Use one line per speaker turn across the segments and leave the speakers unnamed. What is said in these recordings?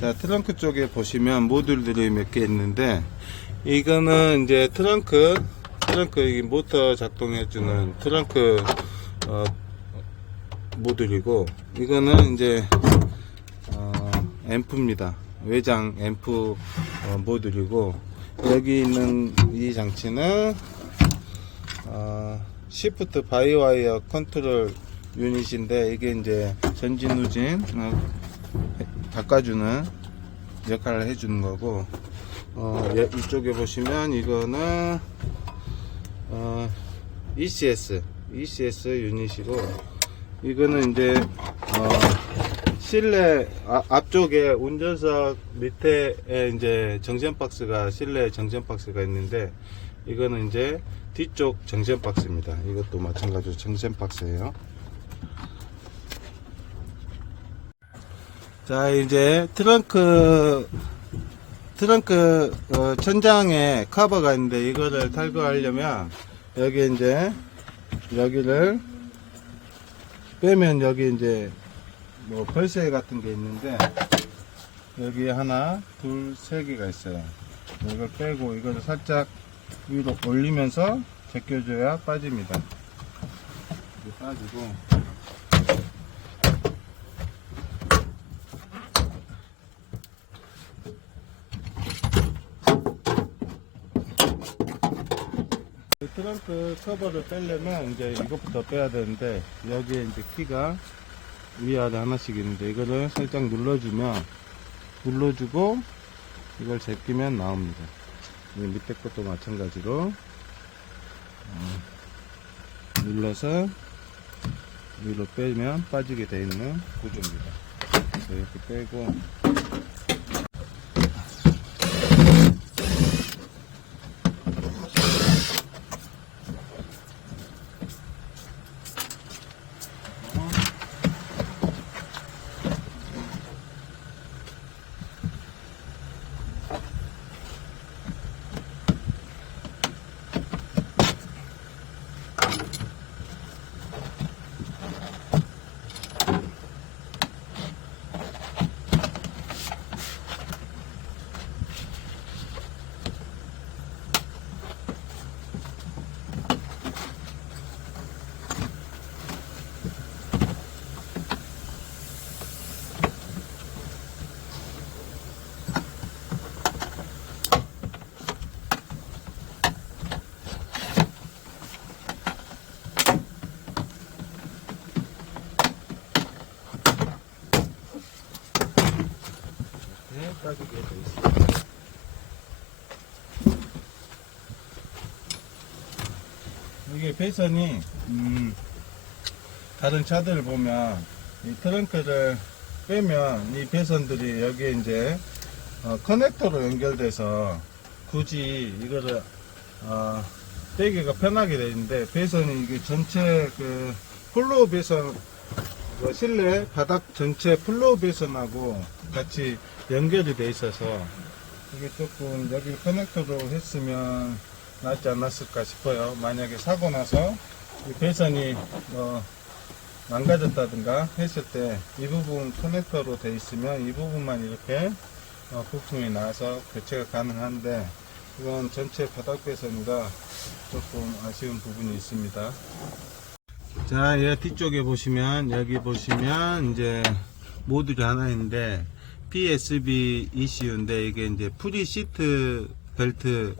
자, 트렁크 쪽에 보시면 모듈들이 몇 개 있는데, 이거는 이제 트렁크, 트렁크, 이 모터 작동해주는 트렁크, 어, 모듈이고, 이거는 이제, 어, 앰프입니다. 외장 앰프 어, 모듈이고, 여기 있는 이 장치는, 어, 시프트 바이와이어 컨트롤 유닛인데, 이게 이제 전진 후진, 어, 바꿔주는 역할을 해주는 거고 어, 예, 이쪽에 보시면 이거는 어, ECS ECS 유닛이고 이거는 이제 어, 실내 아- 앞쪽에 운전석 밑에 이제 정전 박스가 실내 정전 박스가 있는데 이거는 이제 뒤쪽 정전 박스입니다. 이것도 마찬가지로 정전 박스예요. 자 이제 트렁크 트렁크 어, 천장에 커버가 있는데 이거를 탈거하려면 여기 이제 여기를 빼면 여기 이제 뭐 벌새 같은 게 있는데 여기 하나 둘 세 개가 있어요. 이걸 빼고 이거를 살짝 위로 올리면서 제껴줘야 빠집니다. 빠지고 이 트렁크 커버를 빼려면 이제 이것부터 빼야 되는데 여기에 이제 키가 위아래 하나씩 있는데 이거를 살짝 눌러주면 눌러주고 이걸 제끼면 나옵니다. 이 밑에 것도 마찬가지로 어, 눌러서 위로 빼면 빠지게 되어 있는 구조입니다. 그래서 이렇게 빼고 이렇게 빠지게 되어 있습니다. 배선이 음, 다른 차들 보면 이 트렁크를 빼면 이 배선들이 여기에 이제 어, 커넥터로 연결돼서 굳이 이거를 어, 빼기가 편하게 되어 있는데 배선이 이게 전체 그 플로우 배선 그 실내 바닥 전체 플로우 배선하고 같이 연결이 돼 있어서 이게 조금 여기 커넥터로 했으면 낫지 않았을까 싶어요. 만약에 사고 나서 이 배선이 뭐 망가졌다든가 했을 때 이 부분 커넥터로 돼 있으면 이 부분만 이렇게 어, 부품이 나와서 교체가 가능한데 이건 전체 바닥 배선이라 조금 아쉬운 부분이 있습니다. 자, 이 뒤쪽에 보시면 여기 보시면 이제 모듈이 하나 있는데 PSB ECU인데 이게 이제 프리 시트 벨트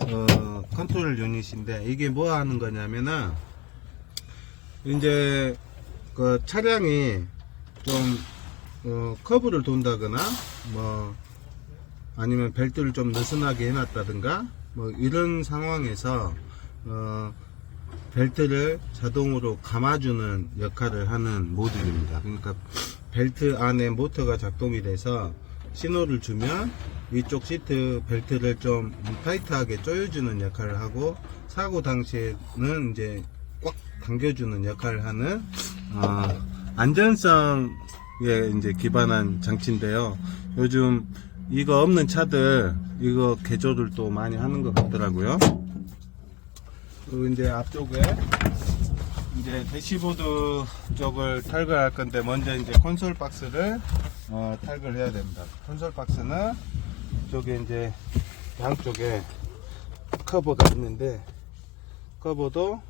어, 컨트롤 유닛인데 이게 뭐 하는 거냐면은 이제 그 차량이 좀 어, 커브를 돈다거나 뭐 아니면 벨트를 좀 느슨하게 해놨다든가 뭐 이런 상황에서 어, 벨트를 자동으로 감아주는 역할을 하는 모듈입니다. 그러니까 벨트 안에 모터가 작동이 돼서 신호를 주면 위쪽 시트 벨트를 좀 타이트하게 조여주는 역할을 하고 사고 당시에는 이제 꽉 당겨주는 역할을 하는 어, 안전성에 이제 기반한 장치인데요. 요즘 이거 없는 차들 이거 개조를 또 많이 하는 것 같더라고요. 그리고 이제 앞쪽에 이제 대시보드 쪽을 탈거할 건데 먼저 이제 콘솔 박스를 어, 탈거를 해야 됩니다. 콘솔 박스는 이쪽에 이제 양쪽에 커버가 있는데 커버도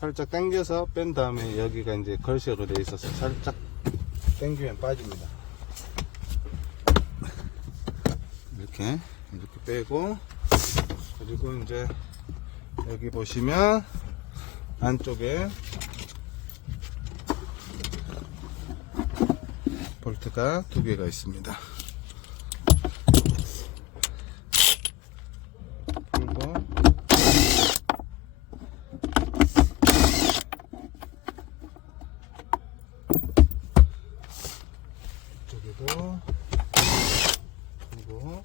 살짝 당겨서 뺀 다음에 여기가 이제 걸쇠로 되어 있어서 살짝 당기면 빠집니다. 이렇게 이렇게 빼고 그리고 이제 여기 보시면 안쪽에 볼트가 두 개가 있습니다. 그리고 이쪽에도 그리고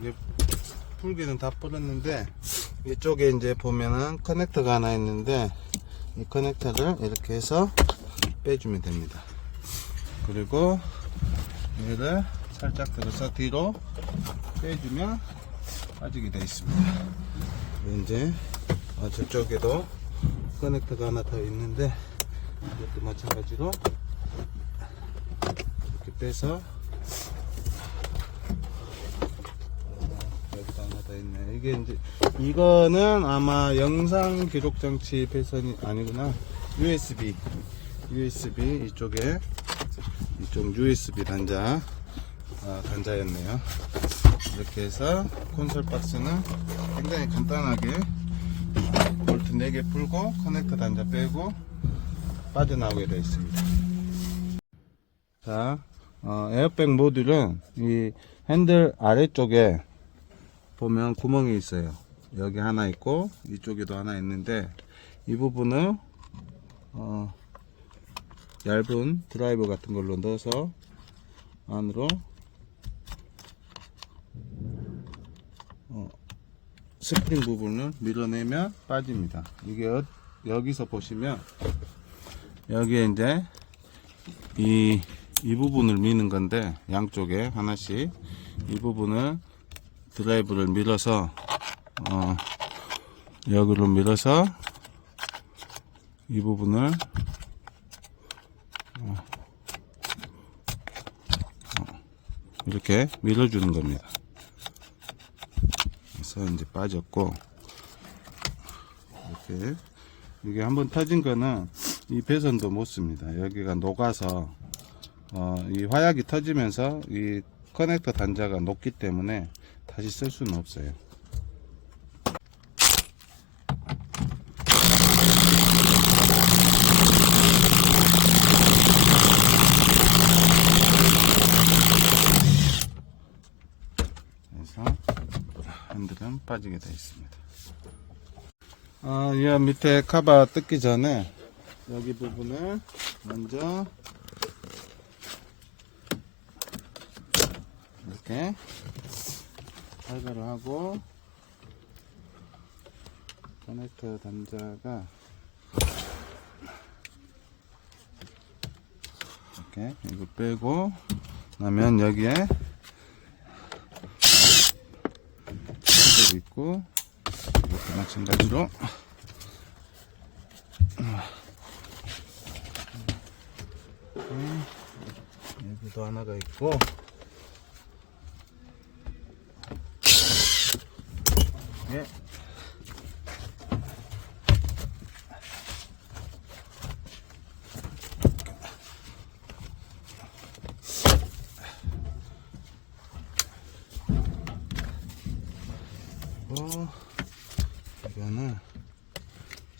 이게 풀기는 다 풀었는데 이쪽에 이제 보면은 커넥터가 하나 있는데 이 커넥터를 이렇게 해서 빼주면 됩니다. 그리고 얘를 살짝 들어서 뒤로 빼주면 빠지게 되어 있습니다. 이제 어, 저쪽에도 커넥터가 하나 더 있는데 이것도 마찬가지로 이렇게 빼서 여기도 하나 더 있네. 이게 이제 이거는 아마 영상 기록 장치 배선이 아니구나. USB USB 이쪽에 이쪽 USB 단자 아, 단자였네요. 이렇게 해서 콘솔 박스는 굉장히 간단하게 볼트 4개 풀고 커넥터 단자 빼고 빠져나오게 되어 있습니다. 자, 어, 에어백 모듈은 이 핸들 아래쪽에 보면 구멍이 있어요. 여기 하나 있고 이쪽에도 하나 있는데 이 부분을 어, 얇은 드라이버 같은 걸로 넣어서 안으로 어, 스프링 부분을 밀어내면 빠집니다. 이게 어- 여기서 보시면 여기에 이제 이, 이 부분을 미는 건데 양쪽에 하나씩 이 부분을 드라이브를 밀어서 어, 여기로 밀어서 이 부분을 어, 어, 이렇게 밀어주는 겁니다. 그래서 이제 빠졌고 이렇게 이게 한번 터진 거는 이 배선도 못 씁니다. 여기가 녹아서 어, 이 화약이 터지면서 이 커넥터 단자가 녹기 때문에 다시 쓸 수는 없어요. 그래서 핸들은 빠지게 되어 있습니다. 아, 이 밑에 카바 뜯기 전에 여기 부분을 먼저 이렇게 탈거를 하고 커넥터 단자가 이렇게 이거 빼고 나면 여기에 스도 있고 이것도 마찬가지로 음, 여기도 하나가 있고 예. 어, 이거는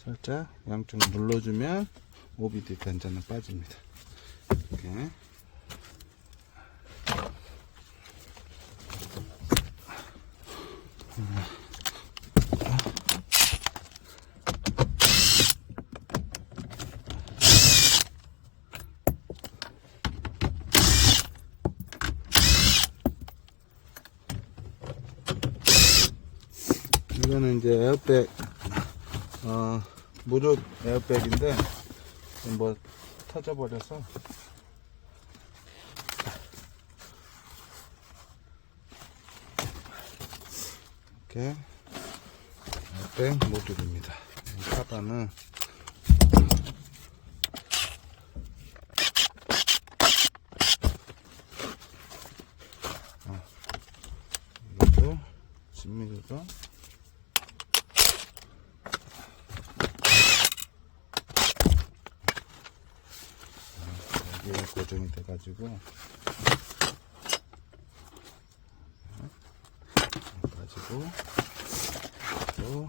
살짝 양쪽 눌러주면 오비드 단자는 빠집니다. 이렇게. 이거는 이제 에어백 어, 무료 에어백인데 뭐 터져버려서. 이렇게 백 모듈입니다. 이 카바는. 아, 이것도 10mm가 여기에 고정이 돼 가지고. 가지고. 또.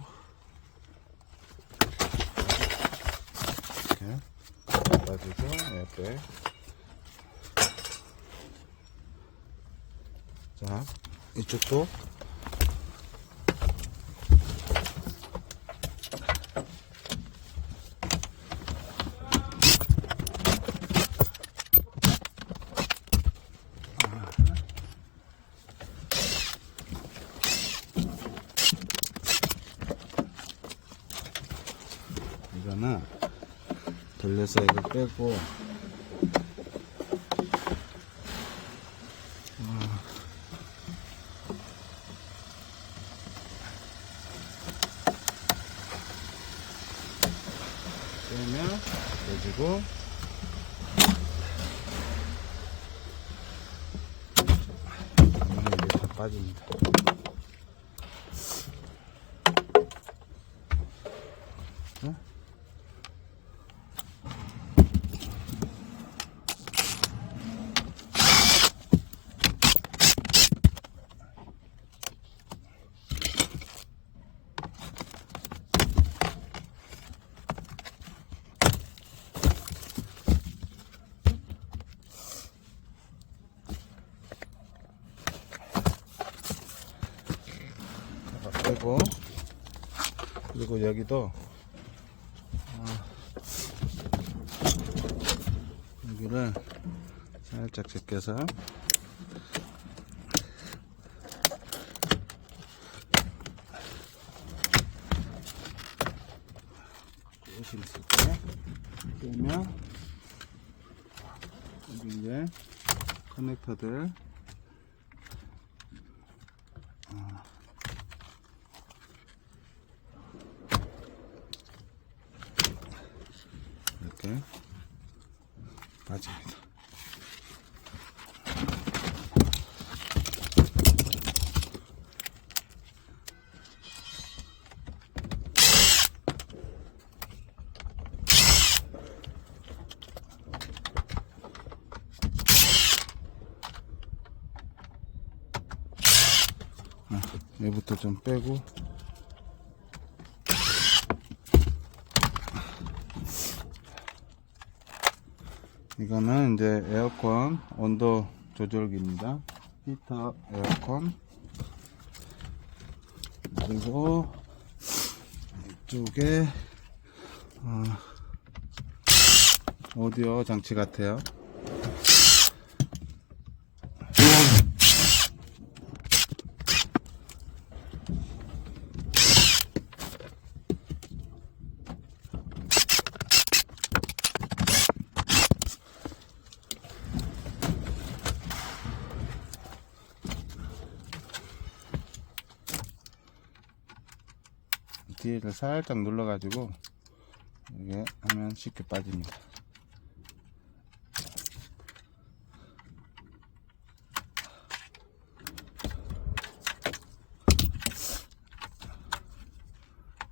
이렇게 가지고 옆에 자 이쪽도 이거는 돌려서 이거 빼고 어. 빼면 빼지고 그러면 이게 다 빠집니다. 빼고 그리고 여기도 어, 여기를 살짝 제껴서 조심 있을게 빼면 여기 이제 커넥터들 이렇게 빠집니다. 아, 얘부터 좀 빼고 이거는 이제 에어컨 온도 조절기입니다. 히터 에어컨 그리고 이쪽에 어, 오디오 장치 같아요. 뒤에를 살짝 눌러가지고 이게 하면 쉽게 빠집니다.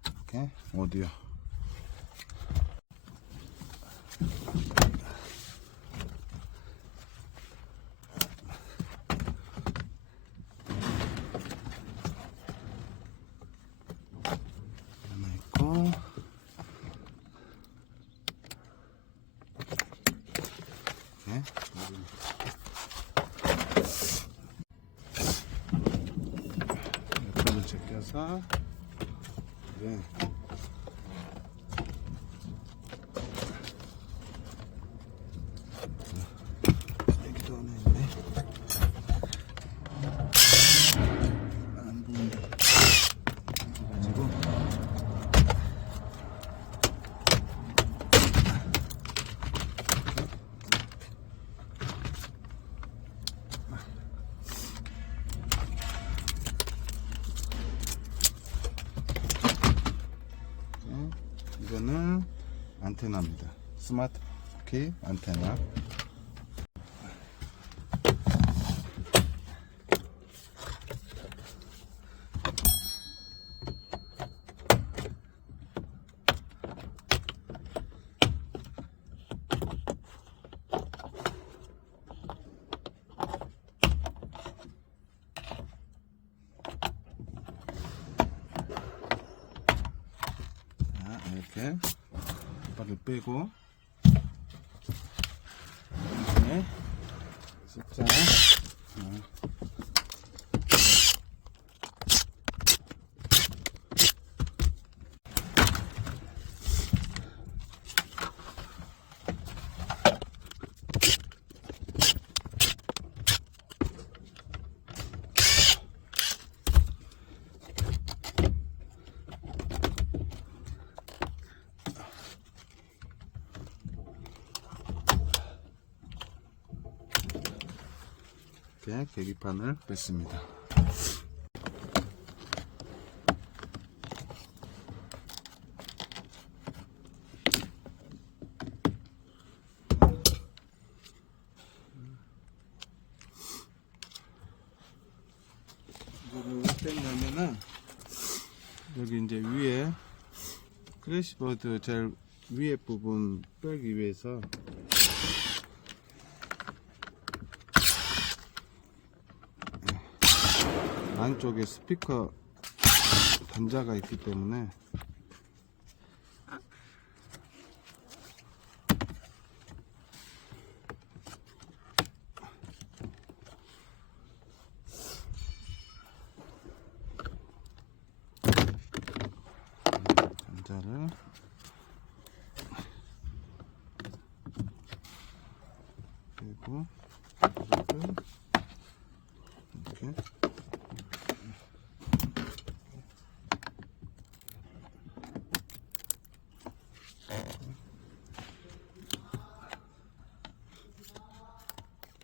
이렇게 오디오 Yeah. 안테는 안테나입니다. 스마트, 오케이, 안테나. 이렇게 계기판을 뺐습니다. 뺐냐면은 여기 이제 위에 크래시보드 제일 위에 부분 빼기 위해서 안쪽에 스피커 단자가 있기 때문에 단자를 그리고 이거를 이렇게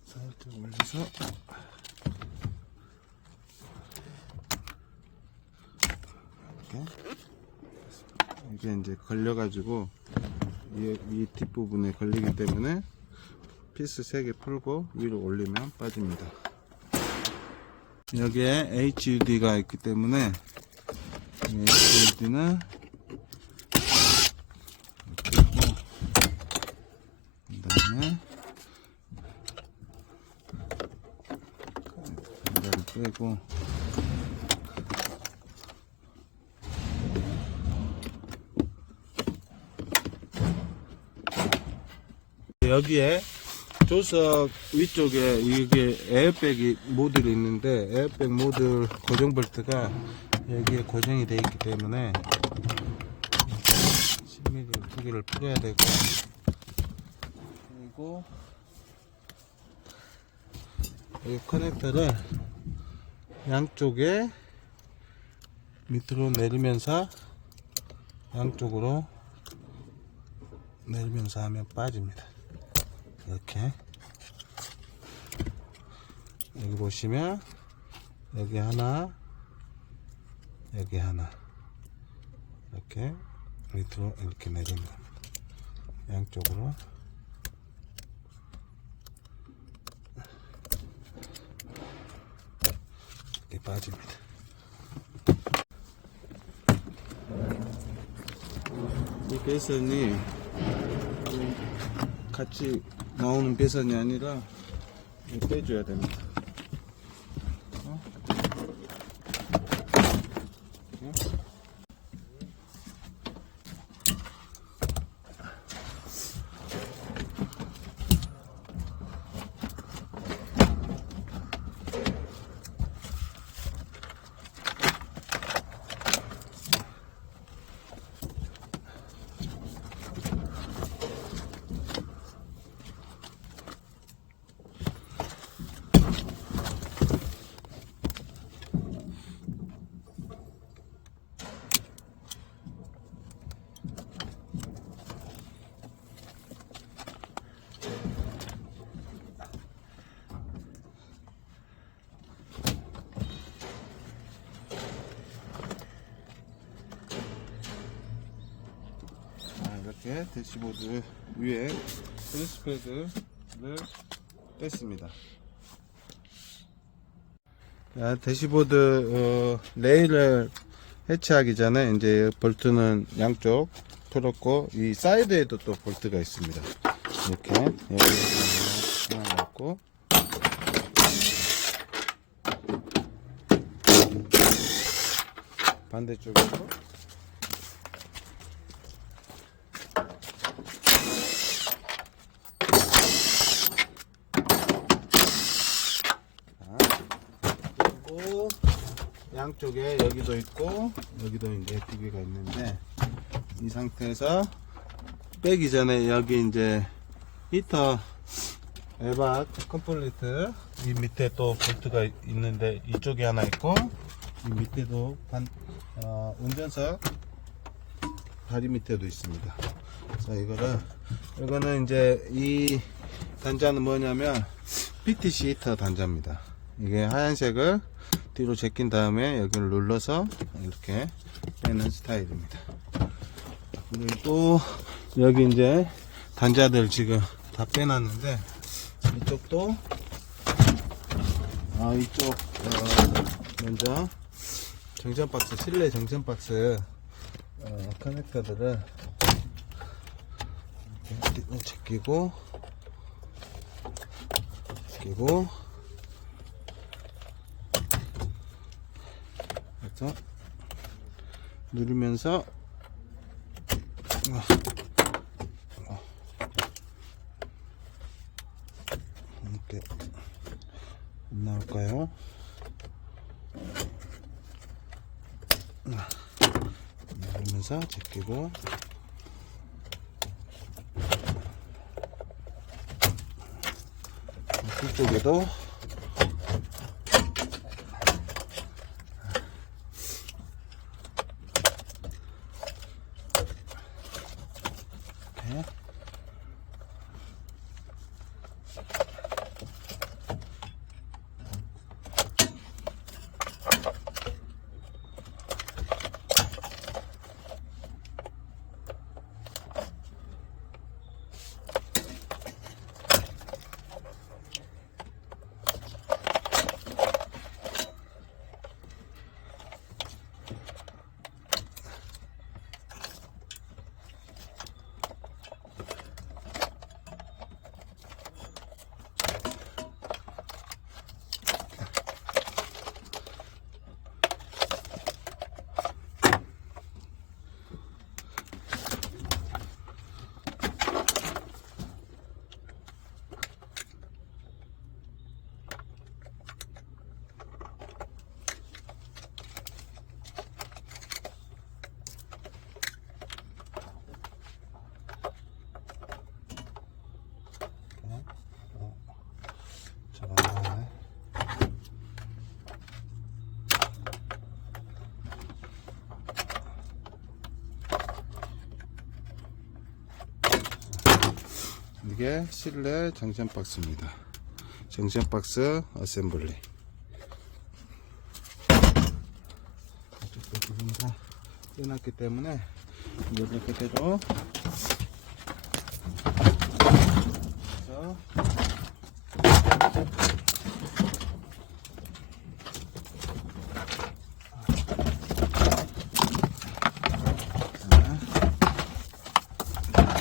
살짝 올려서 이렇게 이게 이제 걸려가지고 이, 이 뒷부분에 걸리기 때문에 피스 3개 풀고 위로 올리면 빠집니다. 여기에 HUD가 있기 때문에 HUD는 그 다음에 빼고 여기에 조석 위쪽에 이게 에어백이 모듈이 있는데 에어백 모듈 고정 볼트가 여기에 고정이 되어 있기 때문에 10mm 두 개를 풀어야 되고 그리고 이 커넥터를 양쪽에 밑으로 내리면서 양쪽으로 내리면서 하면 빠집니다. 이렇게 여기 보시면 여기 하나 여기 하나 이렇게 밑으로 이렇게 내리는 겁니다. 양쪽으로 이렇게 빠집니다. 이 배선이 같이 나오는 배선이 아니라 빼줘야 됩니다. 대시보드 위에 크리스패드를 뺐습니다. 자, 대시보드 어, 레일을 해체하기 전에 이제 볼트는 양쪽 풀었고 이 사이드에도 또 볼트가 있습니다. 이렇게 여기 하나 넣고 반대쪽으로 그리고 양쪽에 여기도 있고 여기도 이제 두 개가 있는데 이 상태에서 빼기 전에 여기 이제 히터 에박 컴플리트 이 밑에 또 볼트가 있는데 이쪽에 하나 있고 이 밑에도 반, 어, 운전석 다리 밑에도 있습니다. 자 이거를 이거는 이제 이 단자는 뭐냐면 PTC 히터 단자입니다. 이게 하얀색을 뒤로 제낀 다음에 여기를 눌러서 이렇게 빼는 스타일입니다. 그리고 여기 이제 단자들 지금 다 빼놨는데 이쪽도 아 이쪽 어, 먼저 정전 박스 실내 정전 박스 어, 커넥터들을 이렇게 제끼고 제끼고 그래서 누르면서 어, 어, 이렇게 안 나올까요? 누르면서 제끼고 뒤쪽에도 이렇게 잠깐만. 이게 실내 정전 박스입니다. 정전 박스 어셈블리. 빼놨기 때문에 이걸 그대로 그래서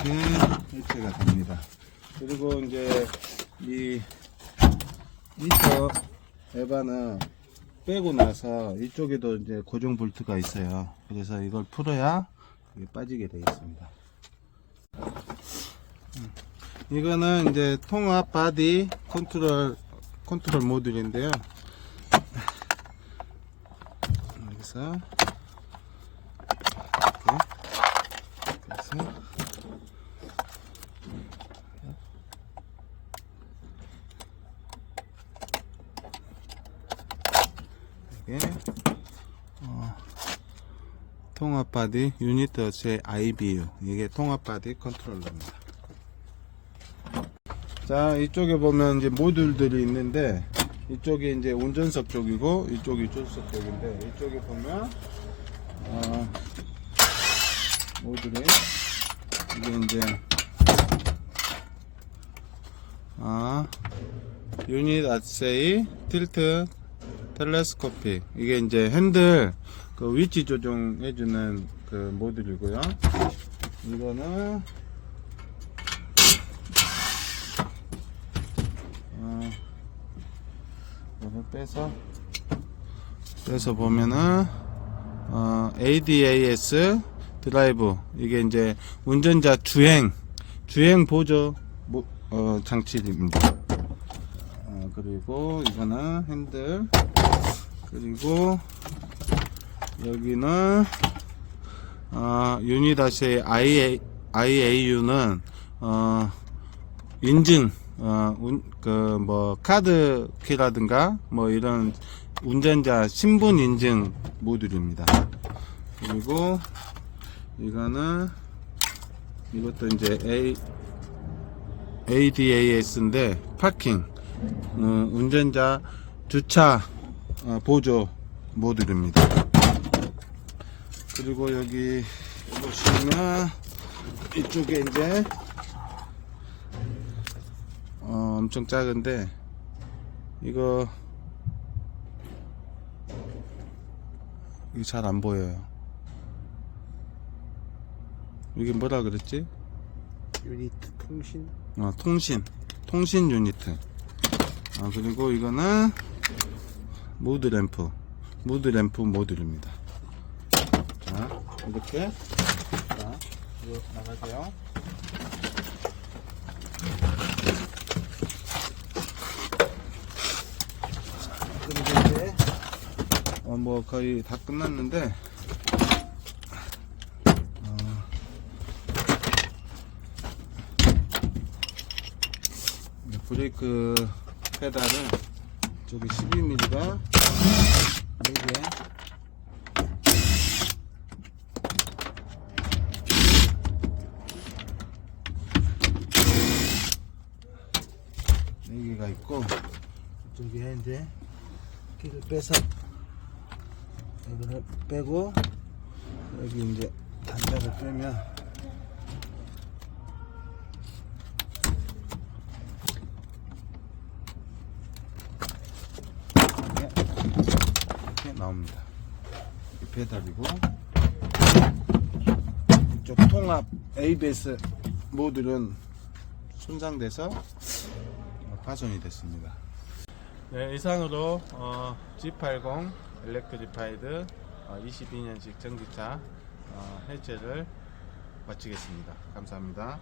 이렇게 해체가 됩니다. 그리고 이제 이 이터 에바는 빼고 나서 이쪽에도 이제 고정 볼트가 있어요. 그래서 이걸 풀어야 빠지게 되어 있습니다. 음. 이거는 이제 통합 바디 컨트롤 컨트롤 모듈인데요. 여기서 이렇게 그래서 이게 어, 통합 바디 유니트 어체 IBU 이게 통합 바디 컨트롤러입니다. 자 이쪽에 보면 이제 모듈들이 있는데 이쪽이 이제 운전석 쪽이고 이쪽이 조수석 쪽인데 이쪽에 보면 어, 모듈이 이게 이제 어, 유닛 아세이 틸트 텔레스코픽 이게 이제 핸들 그 위치 조정해주는 그 모듈이고요. 이거는 어, 이거 빼서 빼서 보면은 어, ADAS 드라이브 이게 이제 운전자 주행 주행 보조 모- 어, 장치입니다. 어, 그리고 이거는 핸들 그리고 여기는 어, 유니다시의 IA, IAU는 어, 인증 어, 그 뭐 카드 키라든가 뭐 이런 운전자 신분 인증 모듈입니다. 그리고 이거는 이것도 이제 A ADAS인데 파킹 어, 운전자 주차 어, 보조 모듈입니다. 그리고 여기 보시면 이쪽에 이제 어, 엄청 작은데 이거 이거 잘안 보여요. 이게 뭐라 그랬지?
유니트 통신
어, 통신 통신 유니트 아, 그리고 이거는 모드 램프. 모드 램프 모듈입니다. 자 이렇게. 자 나가세요. 그리고 이제 어, 뭐 거의 다 끝났는데 네, 브레이크 페달은 저기 12mm가 4개. 네 개가 있고 이쪽에 이제 키를 빼서 이거를 빼고 여기 이제 단자를 빼면 이렇게 나옵니다. 이 페달이고 이쪽 통합 ABS 모듈은 손상돼서 파손이 됐습니다. 네, 이상으로 어, G80 일렉트리파이드 어, 22년식 전기차 어, 해체를 마치겠습니다. 감사합니다.